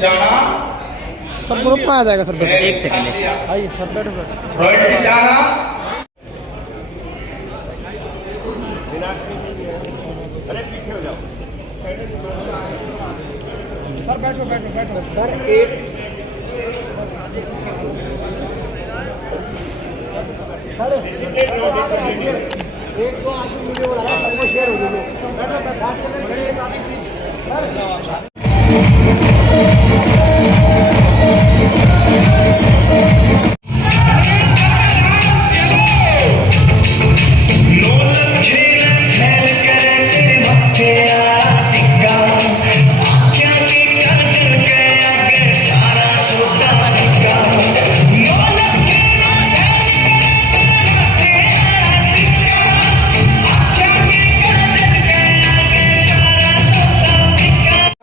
जाना सब ग्रुप में आ जाएगा सर। एक सेकंड आइए सर, बैठो बैठो। रॉयल्टी जाना सर बैठो बैठो बैठो सर। एक दो आदमी वीडियो बना रहा है, सबको शेयर हो जाएगी। बैठो बैठो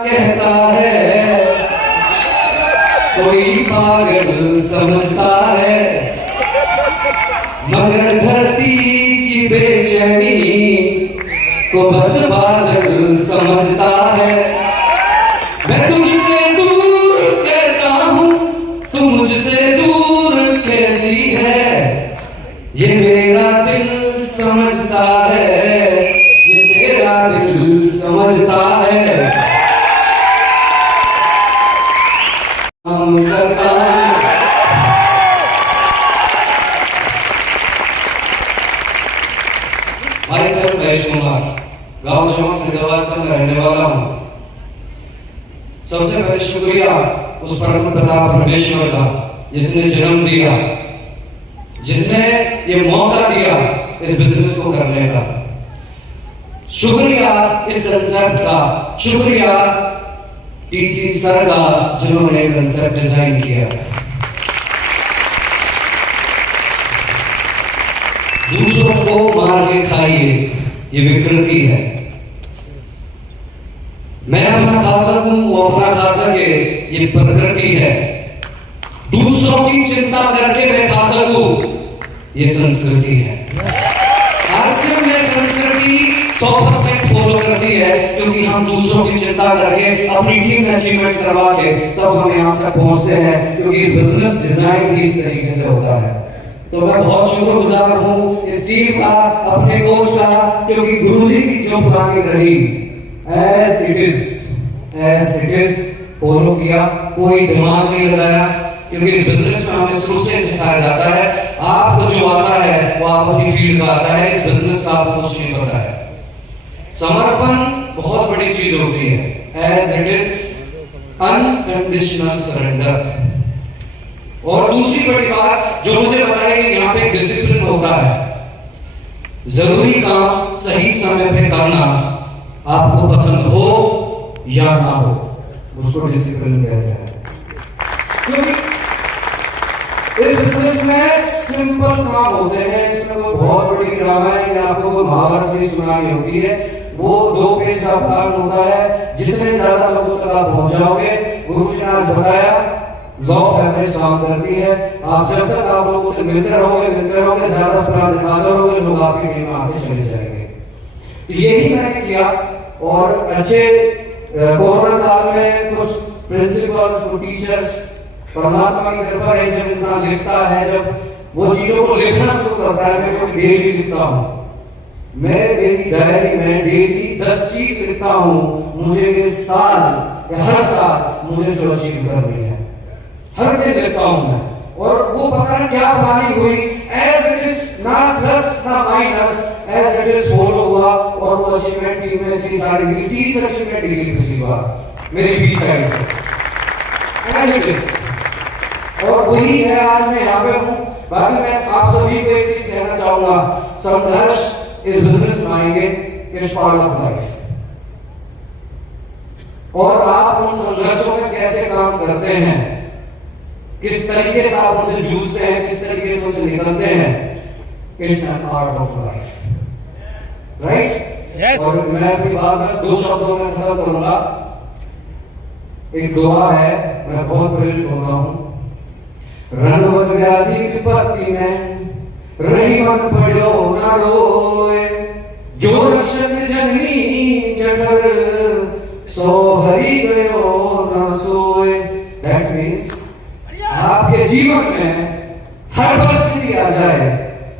कहता है कोई पागल समझता है, मगर धरती की बेचैनी को बस बादल समझता है। मैं तुझसे दूर कैसा हूँ, तू मुझसे दूर कैसी है, ये मेरा दिल समझता है, ये तेरा दिल समझता है। भाई सर महेश कुमार, गांव जमा फरीदाबाद का मैं रहने वाला हूँ। सबसे पहले शुक्रिया उस परम पिता परमेश्वर का जिसने जन्म दिया, जिसने ये मौका दिया इस बिजनेस को करने का। शुक्रिया इस कंसेप्ट का, शुक्रिया टीसी सर का जिन्होंने कंसेप्ट डिजाइन किया। दूसरों को मार के खाइए, ये विकृति है। मैं अपना खा सकूं, वो अपना खा सके, ये प्रकृति है। दूसरों की चिंता करके मैं खा सकूं, ये संस्कृति है। आरसीएम में संस्कृति 100% फॉलो करती है, क्योंकि हम दूसरों की चिंता करके अपनी टीम में अचीवमेंट करवा के तब हम यहाँ तक पहुंचते हैं, क्योंकि बिजनेस डिजाइन भी इस तरीके से होता है। तो मैं बहुत शुक्रगुजार हूँ इस टीम का, अपने कोच का, क्योंकि गुरुजी की जो प्लानिंग रही एज इट इज फॉलो किया, कोई दिमाग नहीं लगाया। क्योंकि इस बिजनेस में हमें शुरू से सिखाया जाता है, आपको जो आता है वो आप अपनी फील्ड का आता है, इस बिजनेस का आपको कुछ नहीं पता है। समर्पण बहुत बड़ी चीज होती है, as it is unconditional surrender. और दूसरी बड़ी बात जो मुझे बताई, यहाँ पे डिसिप्लिन होता है। जरूरी काम सही समय पे करना, आपको पसंद हो या ना हो, उसको डिसिप्लिन कहते हैं। क्योंकि इस बिजनेस में सिंपल काम होते हैं, इसमें कोई बहुत बड़ी रामायण या आपको कोई महाभारत भी सुनानी होती है। वो 2 पेज का प्लान होता है, जितने ज्यादा लोगों तक आप पहुंच जाओगे। गुरुजी ने आज बताया लॉ ऑफ एवरेज काम करती है। आप जब तक आप लोगों से मिलते रहोगे, ज्यादा प्लान दिखाते रहोगे, लोग आपकी टीम में आते चले जाएंगे। यही मैंने किया। और अच्छे कोरोना काल में कुछ प्रिंसिपल्स, कुछ टीचर्स, परमात्मा की कृपा है, जब इंसान लिखता है, जब वो चीजों को लिखना शुरू करता है। मैं क्योंकि डेली लिखता हूँ, मैं मेरी डायरी में डेली 10 चीज लिखता हूँ, मुझे इस साल या हर साल मुझे जो अचीव करनी है, हर दिन लिखता हूँ मैं। और वो पता नहीं क्या प्लानिंग हुई, एज इट इज, ना प्लस ना minus, as it is follow हुआ। और वो अचीवमेंट टीम में इतनी सारी मिली, 30 अचीवमेंट मिली पिछली बार मेरी 20 साइड से, एज इट इज। और वही है, आज मैं यहाँ पे हूँ। बाकी मैं आप सभी को एक चीज कहना चाहूंगा, संघर्ष इस बिजनेस में आएंगे, इट्स पार्ट ऑफ लाइफ। और आप उन संघर्षों में कैसे काम करते हैं, किस तरीके से आप उनसे जूझते हैं, किस तरीके से उनसे निकलते हैं, it's an part of life, right? और मैं अपनी बात बस 2 शब्दों में खत्म करूंगा। एक दुआ है, मैं बहुत प्रेरित होता हूं। रणवल व्याधि विपत्ति में रही मन पड़ो न रोए, जो रक्षक जननी जठर सो हरि गयो न सोए। मीन्स आपके जीवन में हर परिस्थिति आ जाए,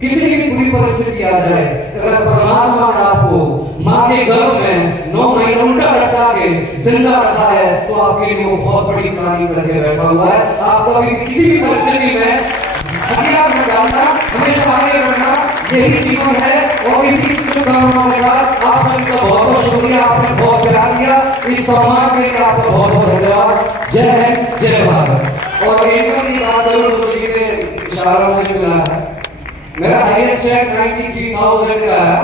कितनी भी बुरी परिस्थिति आ जाए, अगर परमात्मा ने आपको माँ के गर्भ में 9 महीने उल्टा लटका के जिंदा रखा है तो आपके लिए वो बहुत बड़ी प्लानिंग करके बैठा हुआ है। आप कभी किसी भी परिस्थिति में हथियार में डालना, हमेशा आगे बढ़ना, यही जीवन है। और इसी शुभकामनाओं के साथ आप सभी का बहुत बहुत शुक्रिया, आपने बहुत प्यार दिया, इस सम्मान के लिए आपका बहुत बहुत धन्यवाद। जय हिंद, जय भारत। और इनकम की बात करूं तो जी के इशारा मुझे मिला है, मेरा हाईएस्ट चेक 93,000 का है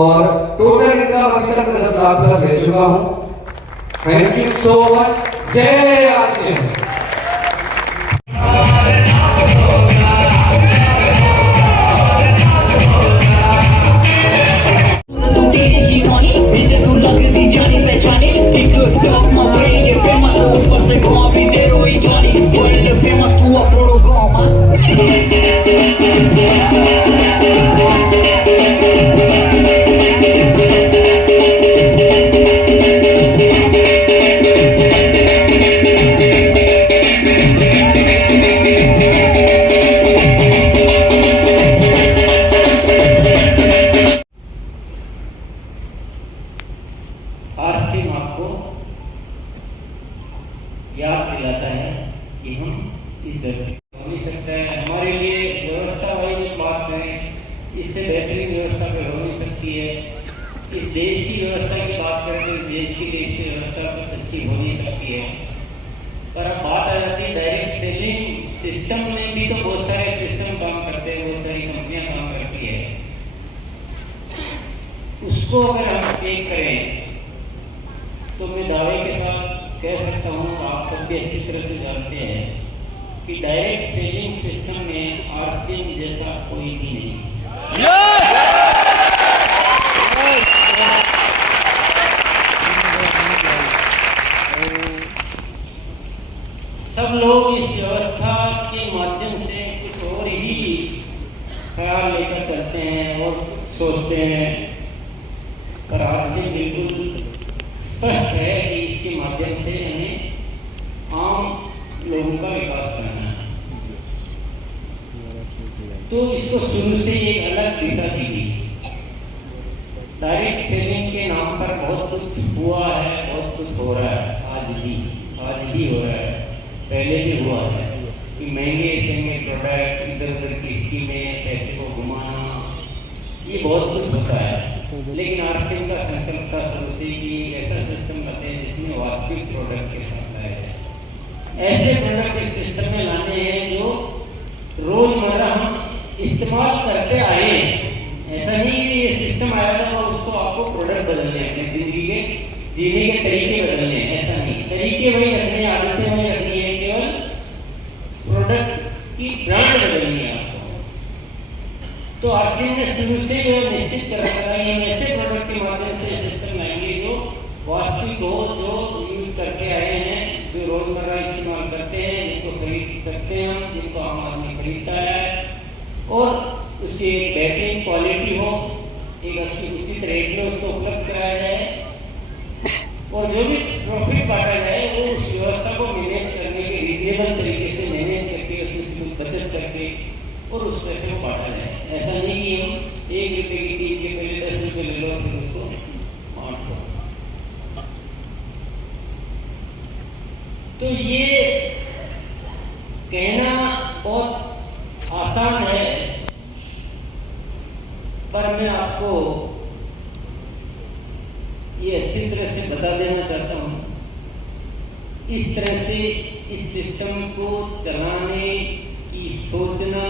और टोटल इनकम अभी तक मैं 10 लाख प्लस ले चुका हूं। Thank you so much. जय आसिम। आरसीएम आपको याद दिलाता है कि हम इस धरती हो नहीं सकता है। हमारे लिए व्यवस्था वाली बात करें, इससे बेहतरीन व्यवस्था पर हो नहीं सकती है। इस देश की व्यवस्था की बात करें तो देश की व्यवस्था कुछ अच्छी हो नहीं सकती है। पर अब बात आ जाती है डायरेक्ट सेलिंग सिस्टम में भी तो बहुत सारे सिस्टम काम करते हैं, बहुत सारी कंपनियां काम करती है। उसको अगर हम चेक करें तो मैं दावे के साथ कह सकता हूँ, आप सब भी अच्छी तरह से जानते हैं कि डायरेक्ट सेलिंग सिस्टम में आरसीएम जैसा कोई भी नहीं। सब लोग इस व्यवस्था के माध्यम से कुछ और ही ख्याल लेकर चलते हैं और सोचते हैं, पर आरसीएम बिल्कुल स्पष्ट है कि इसके माध्यम से हमें आम लोगों का विकास करना है। तो इसको शुरू से एक अलग दिशा दी गई। डायरेक्ट सेलिंग के नाम पर बहुत कुछ हुआ है, बहुत कुछ हो रहा है, आज भी हो रहा है, पहले भी हुआ है कि महंगे महंगे प्रोडक्ट, इधर उधर की स्कीमें, पैसे को घुमाना, ये बहुत कुछ होता है। लेकिन आरसीएम का संकल्प था शुरू से कि ऐसा सिस्टम लाते हैं जिसमें वास्तविक प्रोडक्ट के साथ आए हैं। ऐसे प्रोडक्ट इस सिस्टम में लाने हैं जो रोजमर्रा हम इस्तेमाल करते आए हैं। ऐसा नहीं कि ये सिस्टम आया था और उसको आपको प्रोडक्ट बदलने हैं, अपनी जिंदगी के जीने के तरीके बदलने हैं, ऐसा नहीं। तरीके वही रखने, आदतें वही रखनी है, केवल प्रोडक्ट की ब्रांड बदलनी है आपको। तो आरसीएम ने शुरू से जो निश्चित कर रखा है, हम ऐसे प्रोडक्ट के माध्यम से सिस्टम लाएंगे जो वास्तविक हो, जो यूज करके आए हैं, जो रोजमर्रा इस्तेमाल करते हैं, जिनको खरीद सकते हैं हम, जिनको आम आदमी खरीदता है, और उसकी एक बेहतरीन क्वालिटी हो, एक अच्छी उचित रेट में उसको उपलब्ध कराया जाए, और जो भी प्रॉफिट बांटा जाए वो उस व्यवस्था को मैनेज करने के रीजनेबल तरीके से मैनेज करके, उसमें बचत करके और उस पैसे को बांटा जाए। ऐसा नहीं कि हम 1 रुपये की चीज के पहले 10 रुपये ले लो फिर उसको बांट दो। तो ये कहना बहुत आसान है, पर मैं आपको ये अच्छी तरह से बता देना चाहता हूँ। इस तरह से इस सिस्टम को चलाने की सोचना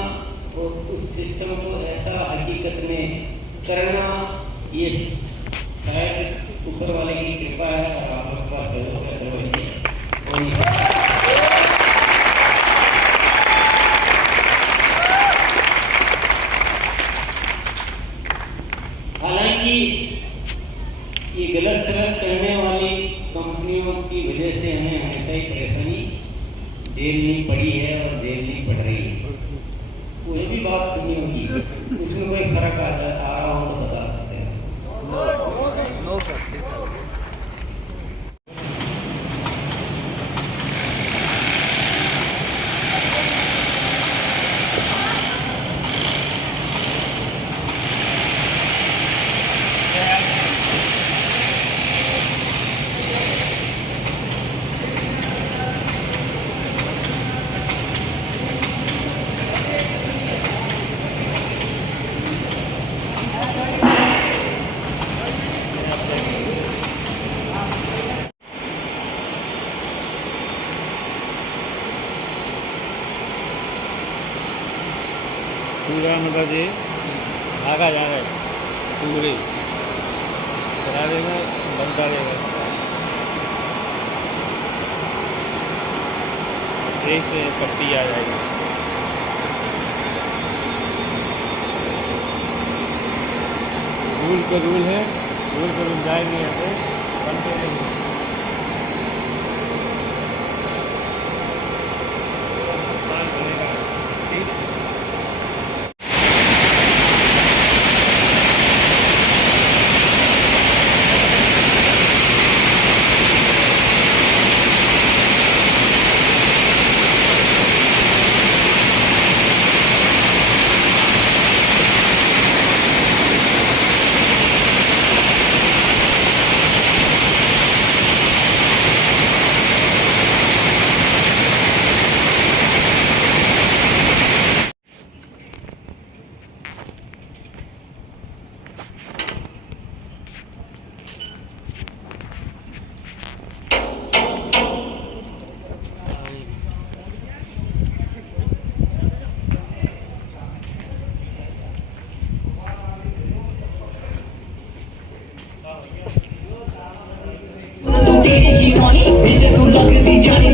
और उस सिस्टम को ऐसा हकीकत में करना, ये शायद ऊपर वाले की कृपा है और आप लोग का सहयोग है। हालांकि ये गलत सलत करने वाली कंपनियों की वजह से हमें हमेशा ही परेशानी झेलनी पड़ी है और झेलनी पड़ रही है। कोई भी बात सुनी होगी, उसमें कोई फर्क आ रहा हो तो बता सकते हैं। No sir. पूरा मतलब ये भागा जा रहा है पूरे शरारे में बनता रहेगा। एक से पट्टी आ जाएगी। रूल पे रूल है, रूल पे रूल जाएंगे ऐसे बनते रहेंगे। तू तेरी की कहानी मेरे को लगती जानी